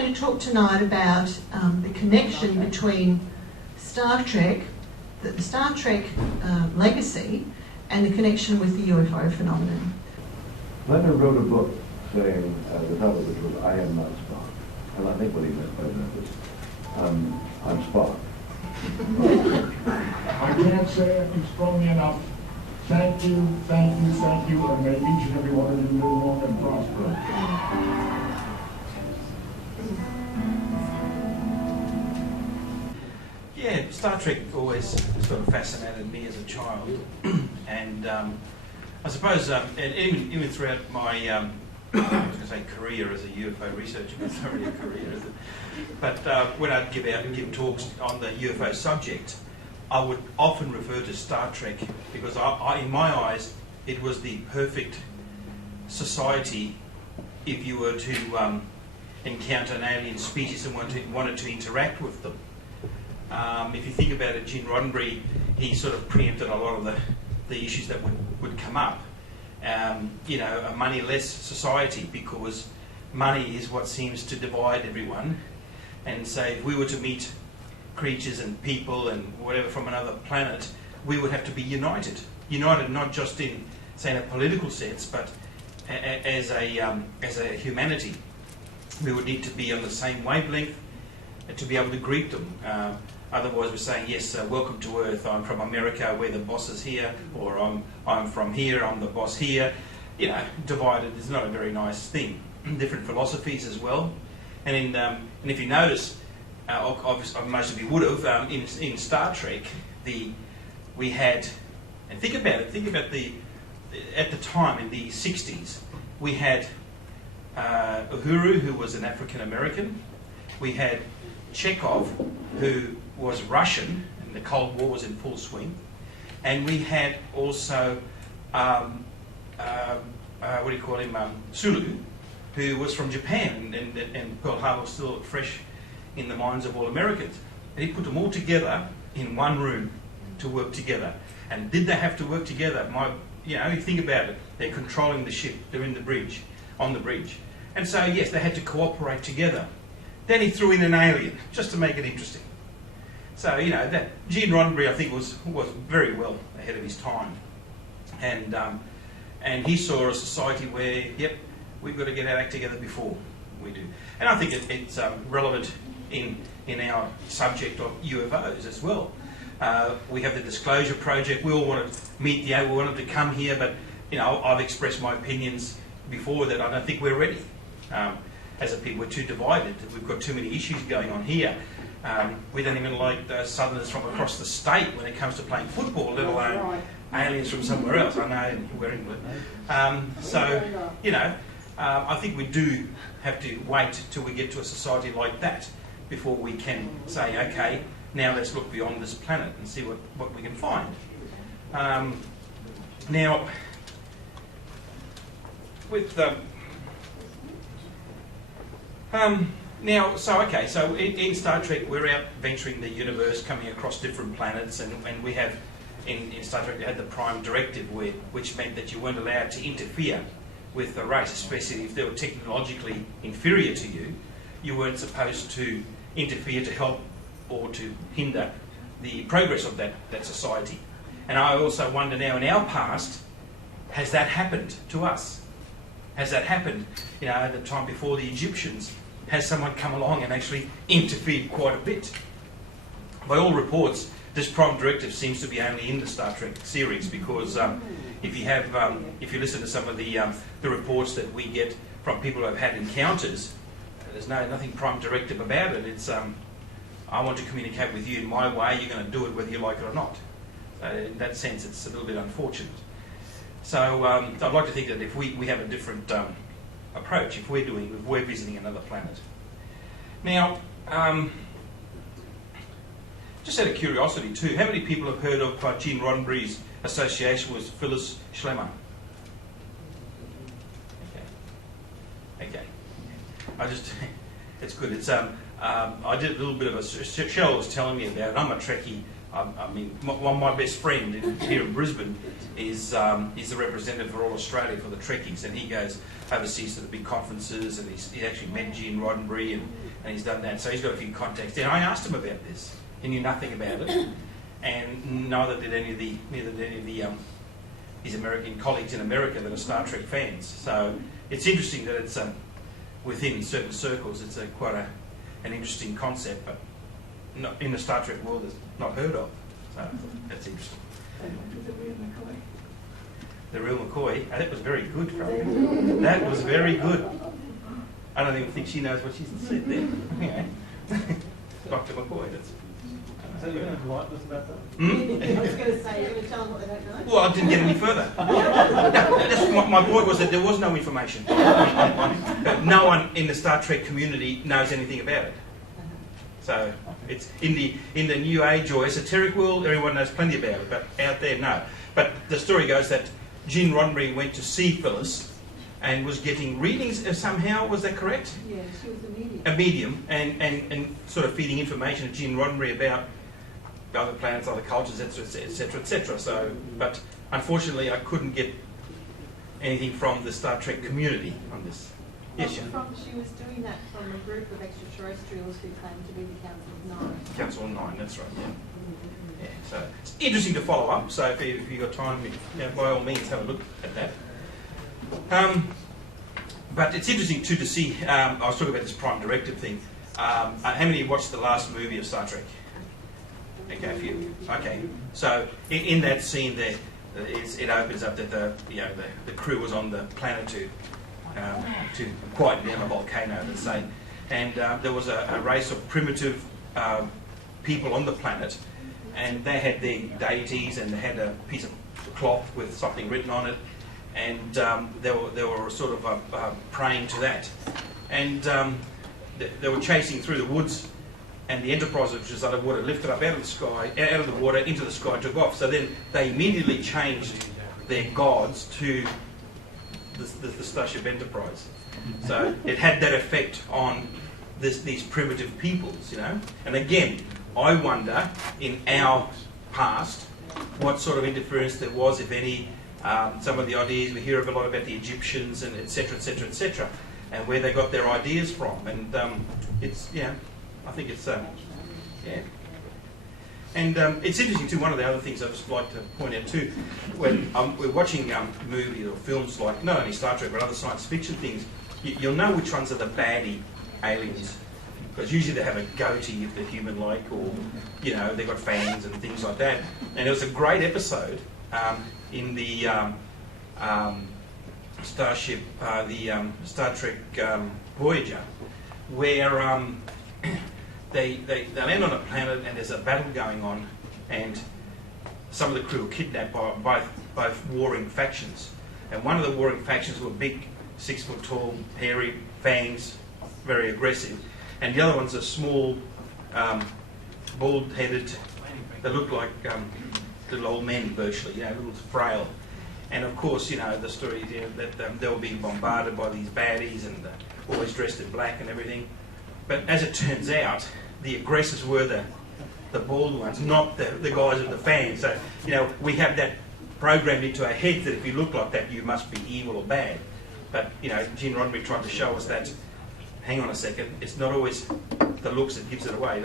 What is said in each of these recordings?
going to talk tonight about the connection between Star Trek, the Star Trek legacy, and the connection with the UFO phenomenon. Leonard wrote a book saying, the title of it was I Am Not Spock. And I think what he meant by that was, I'm Spock. I can't say it strongly enough. Thank you, thank you, thank you, and may each and every one of you live long and prosper. Yeah, Star Trek always sort of fascinated me as a child, and I suppose, and even throughout my, I was going to say career as a UFO researcher, but it's not really a career, is it? But when I'd give talks on the UFO subject, I would often refer to Star Trek because in my eyes, it was the perfect society if you were to encounter an alien species and wanted to interact with them. If you think about it, Gene Roddenberry, he sort of preempted a lot of the issues that would come up. A moneyless society, because money is what seems to divide everyone. And so if we were to meet creatures and people and whatever from another planet, we would have to be united. United not just in, say, in a political sense, but as a humanity. We would need to be on the same wavelength to be able to greet them. Otherwise, we're saying, yes, welcome to Earth. I'm from America, we're the bosses here, or I'm from here, I'm the boss here. Divided is not a very nice thing. Different philosophies as well. And if you notice, obviously, most of you would have, in Star Trek, we had, and think about it, at the time in the 60s, we had Uhuru, who was an African American. We had Chekhov, who was Russian, and the Cold War was in full swing. And we had also, Sulu, who was from Japan, and Pearl Harbor was still fresh in the minds of all Americans. And he put them all together in one room to work together. And did they have to work together? You think about it, they're controlling the ship, they're on the bridge. And so, yes, they had to cooperate together. Then he threw in an alien, just to make it interesting. So, that Gene Roddenberry, I think, was very well ahead of his time. And he saw a society where, yep, we've got to get our act together before we do. And I think it's relevant in our subject of UFOs as well. We have the Disclosure Project. We all want to meet we want them to come here, but, I've expressed my opinions before that I don't think we're ready. As a people, we're too divided. We've got too many issues going on here. We don't even like the Southerners from across the state when it comes to playing football, let alone aliens from somewhere else. I know we're England. I think we do have to wait till we get to a society like that before we can say, okay, now let's look beyond this planet and see what we can find. Now, with the so in Star Trek, we're out venturing the universe, coming across different planets, and we have, in Star Trek, we had the Prime Directive, which meant that you weren't allowed to interfere with the race, especially if they were technologically inferior to you. You weren't supposed to interfere to help or to hinder the progress of that society. And I also wonder now, in our past, has that happened to us? Has that happened, at the time before the Egyptians? Has someone come along and actually interfered quite a bit? By all reports, this Prime Directive seems to be only in the Star Trek series, because if you listen to some of the reports that we get from people who have had encounters, there's nothing Prime Directive about it. It's I want to communicate with you in my way. You're going to do it whether you like it or not. In that sense, it's a little bit unfortunate. So I'd like to think that if we have a different approach, if we're visiting another planet. Now, just out of curiosity too, how many people have heard of Gene Roddenberry's association with Phyllis Schlemmer? Okay. It's good. It's I did a little bit of a. Cheryl was telling me about it. I'm a Trekkie. My best friend here in Brisbane is the representative for all Australia for the Trekkies, and he goes overseas to the big conferences, and he actually met Gene Roddenberry, and he's done that. So he's got a few contacts. And I asked him about this. He knew nothing about it, and neither did any of his American colleagues in America that are Star Trek fans. So it's interesting that it's within certain circles, it's quite an interesting concept, but not in the Star Trek world, it's not heard of. So that's interesting. The real McCoy. Oh, that was very good, Craig. That was very good. I don't even think she knows what she's said there. Anyway. Dr. McCoy. That's. So you're going to polite us about that? I was going to say, you're going to tell them what they don't know. Well, I didn't get any further. My point was that there was no information. But no one in the Star Trek community knows anything about it. So it's in the New Age or esoteric world, everyone knows plenty about it, but out there, no. But the story goes that Gene Roddenberry went to see Phyllis and was getting readings somehow, was that correct? Yeah, she was a medium. A medium, and sort of feeding information to Gene Roddenberry about other planets, other cultures, etc., etc. So, but unfortunately, I couldn't get anything from the Star Trek community on this. Yes, She was doing that from a group of extraterrestrials who claimed to be the Council of Nine. Council of Nine, that's right, yeah. Yeah, so it's interesting to follow up, so if you've got time, by all means have a look at that. But it's interesting too to see, I was talking about this Prime Directive thing. How many watched the last movie of Star Trek? Okay, a few. Okay, so in that scene there, it opens up that the crew was on the planet to quiet down a volcano, let's say, and there was a race of primitive people on the planet, and they had their deities, and they had a piece of cloth with something written on it, and they were sort of praying to that, and they were chasing through the woods, and the Enterprise, which was underwater, lifted up out of the sky, out of the water into the sky, took off. So then they immediately changed their gods to the Starship Enterprise. So it had that effect on these primitive peoples, And again, I wonder, in our past, what sort of interference there was, if any. Some of the ideas, we hear a lot about the Egyptians, and etc., etc., etc., and where they got their ideas from. And it's, I think it's, And it's interesting too, one of the other things I'd just like to point out too, when we're watching movies or films like, not only Star Trek, but other science fiction things, you'll know which ones are the baddie aliens. Because usually they have a goatee if they're human-like, or, they've got fangs and things like that. And there was a great episode in the Starship, the Star Trek Voyager, where they land on a planet and there's a battle going on, and some of the crew are kidnapped by both warring factions. And one of the warring factions were big, 6 foot tall, hairy, fangs, very aggressive. And the other ones are small, bald-headed, they look like little old men virtually, little frail. And of course, the story that they were being bombarded by these baddies and always dressed in black and everything. But as it turns out, the aggressors were the bald ones, not the guys with the fans. So, we have that programmed into our heads that if you look like that, you must be evil or bad. But, Gene Roddenberry tried to show us that, hang on a second, it's not always the looks that gives it away.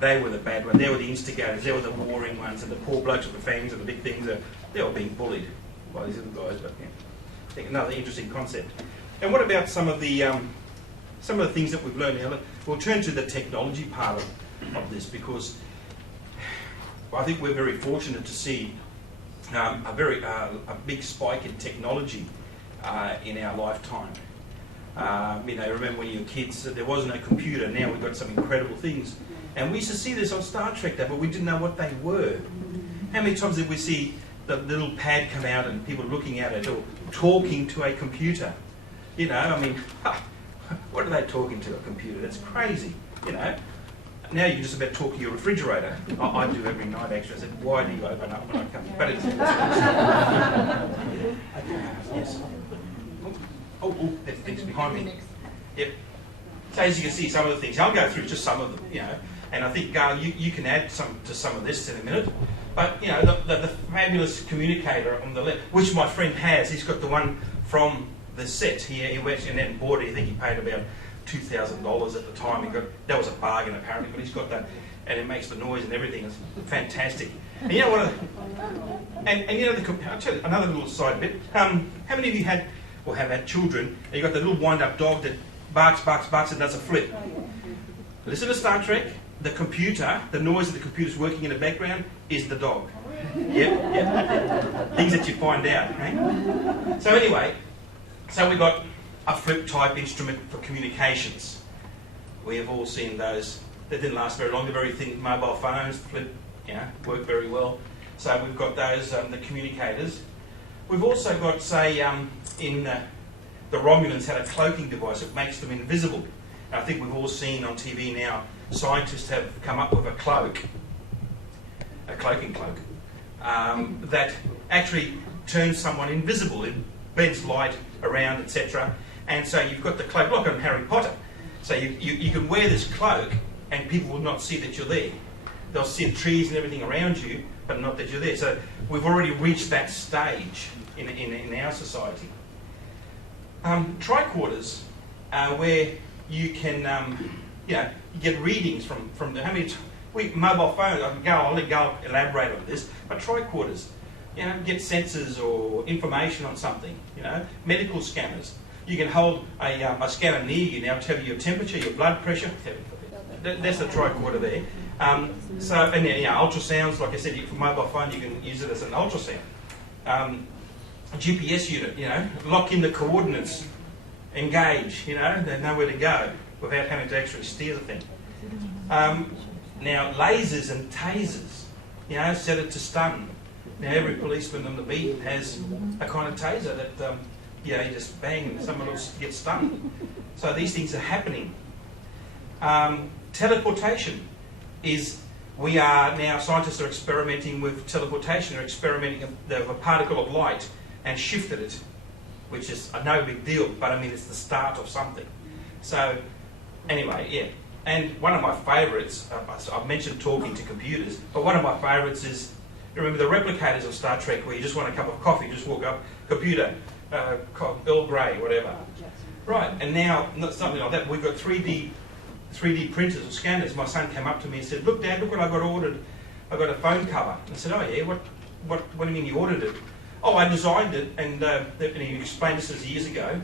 They were the bad ones, they were the instigators, they were the warring ones, and the poor blokes with the fangs and the big things, they were being bullied by these little guys. But I think another interesting concept. And what about some of the things that we've learned now? We'll turn to the technology part of this, because I think we're very fortunate to see a big spike in technology in our lifetime. Remember when you were kids, there was no computer. Now we've got some incredible things. And we used to see this on Star Trek, but we didn't know what they were. How many times did we see the little pad come out and people looking at it, or talking to a computer? What are they talking to a computer? That's crazy, Now you can just about talk to your refrigerator. I do every night, actually. I said, why do you open up when I come? But it's... Yes. Oh, there's things behind me. Yep. So as you can see, some of the things, I'll go through just some of them, and I think, Gail, you can add to some of this in a minute. But, the fabulous communicator on the left, which my friend has, he's got the one from the set here. He went and then bought it. I think he paid about $2,000 at the time. That was a bargain apparently, but he's got that, and it makes the noise and everything. It's fantastic. And you know what? And you know, I'll tell you another little side bit. How many of you had or have had children, and you've got the little wind-up dog that barks, and does a flip? Listen to Star Trek. The computer, the noise that the computer's working in the background is the dog. Yep. Things that you find out. Eh? So anyway, we got a flip-type instrument for communications. We have all seen those. They didn't last very long. They're very thin mobile phones. Flip, work very well. So we've got those, the communicators. We've also got, say, the Romulans had a cloaking device that makes them invisible. I think we've all seen on TV now, scientists have come up with a cloaking cloak, that actually turns someone invisible. It bends light around, etc. And so you've got the cloak, like on Harry Potter. So you can wear this cloak and people will not see that you're there. They'll see the trees and everything around you, but not that you're there. So we've already reached that stage in our society. Tricorders, where you can, you get readings from how many mobile phones. I'll let Gal elaborate on this. But tricorders, get sensors or information on something. Medical scanners. You can hold a scanner near you now, tell you your temperature, your blood pressure. That's the tricorder there. Ultrasounds, like I said, for mobile phone, you can use it as an ultrasound. A GPS unit, lock in the coordinates, engage, they know where to go without having to actually steer the thing. Now, lasers and tasers, set it to stun. Now, every policeman on the beat has a kind of taser that, you just bang and someone else gets stunned. So these things are happening. Teleportation scientists are experimenting with teleportation. They're experimenting with a particle of light and shifted it, which is no big deal, but I mean it's the start of something. So anyway, and one of my favourites, I've mentioned talking to computers, but one of my favourites is, remember the replicators of Star Trek where you just want a cup of coffee, you just walk up, computer, Earl Grey, whatever. Right, and now, something like that, we've got 3D printers or scanners. My son came up to me and said, "Look, Dad, look what I got ordered. I got a phone cover." And I said, "Oh yeah, what do you mean you ordered it?" "Oh, I designed it," and he explained this years ago.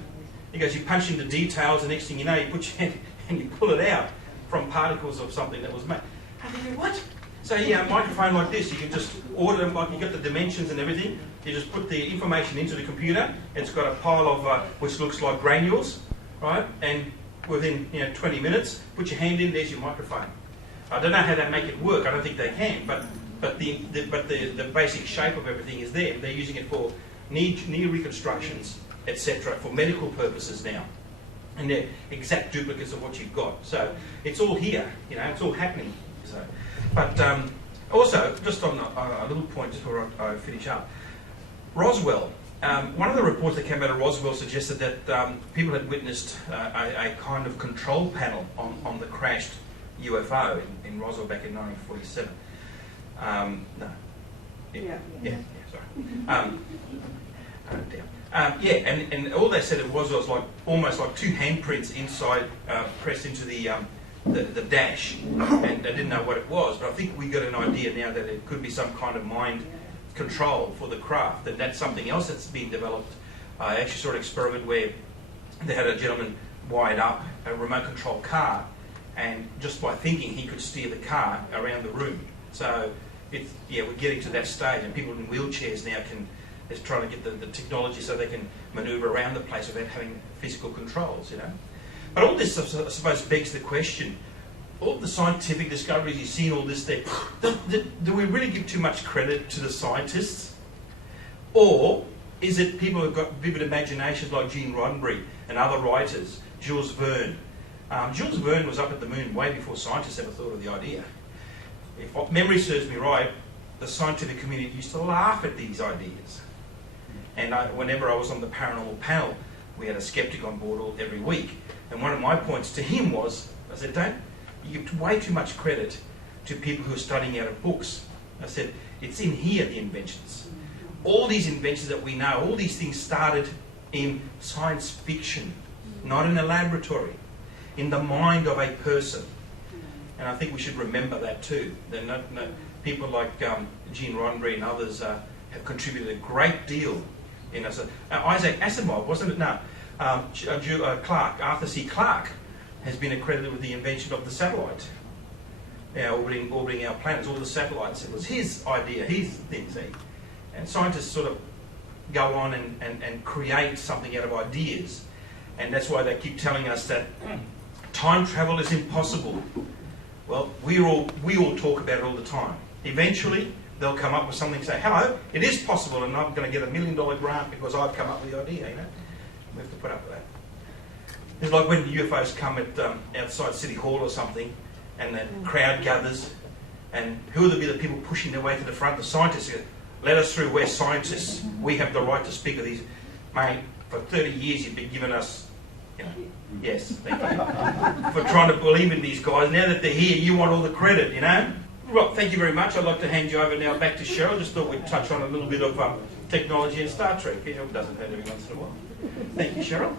He goes, "You punch in the details, and next thing you know, you put your hand and you pull it out from particles of something that was made." I think, what? So a microphone like this, you can just order them, like you got the dimensions and everything. You just put the information into the computer. It's got a pile of which looks like granules, right? And within 20 minutes, put your hand in, there's your microphone. I don't know how they make it work. I don't think they can, but the basic shape of everything is there. They're using it for knee reconstructions, etc., for medical purposes now, and they're exact duplicates of what you've got. So it's all here, it's all happening. So, but also just on a little point, just before I finish up, Roswell. One of the reports that came out of Roswell suggested that people had witnessed a kind of control panel on the crashed UFO in Roswell back in 1947. And all they said it was like almost like two handprints inside, pressed into the dash, and they didn't know what it was. But I think we got an idea now that it could be some kind of mind control for the craft, and that's something else that's been developed. I actually saw an experiment where they had a gentleman wired up a remote control car, and just by thinking he could steer the car around the room. So we're getting to that stage, and people in wheelchairs now they're trying to get the technology so they can manoeuvre around the place without having physical controls, But all this, I suppose, begs the question, all the scientific discoveries you see, all this there, do we really give too much credit to the scientists? Or is it people who've got vivid imaginations like Gene Roddenberry and other writers, Jules Verne? Jules Verne was up at the moon way before scientists ever thought of the idea. If memory serves me right, the scientific community used to laugh at these ideas. And whenever I was on the paranormal panel, we had a skeptic on board every week. And one of my points to him was, I said, you give way too much credit to people who are studying out of books. I said, it's in here, the inventions. All these inventions that we know, all these things started in science fiction, not in a laboratory. in the mind of a person. And I think we should remember that too. People like Gene Roddenberry and others have contributed a great deal in us. Isaac Asimov, wasn't it? No. Arthur C. Clarke has been accredited with the invention of the satellite. Orbiting our planets, all the satellites. It was his idea, his thing, see. And scientists sort of go on and create something out of ideas. And that's why they keep telling us that time travel is impossible. Well, we all talk about it all the time. Eventually, they'll come up with something and say, hello, it is possible, and I'm going to get $1 million grant because I've come up with the idea, you know. We have to put up with that. It's like when UFOs come at outside City Hall or something, and the crowd gathers, and who will be the people pushing their way to the front? The scientists go, let us through, we're scientists. We have the right to speak of these. Mate, for 30 years you've been giving us, you know, yes, thank you, for trying to believe in these guys. Now that they're here, you want all the credit, you know? Well, thank you very much. I'd like to hand you over now back to Cheryl. Just thought we'd touch on a little bit of technology and Star Trek. You know, it doesn't hurt every once in a while. Thank you, Cheryl.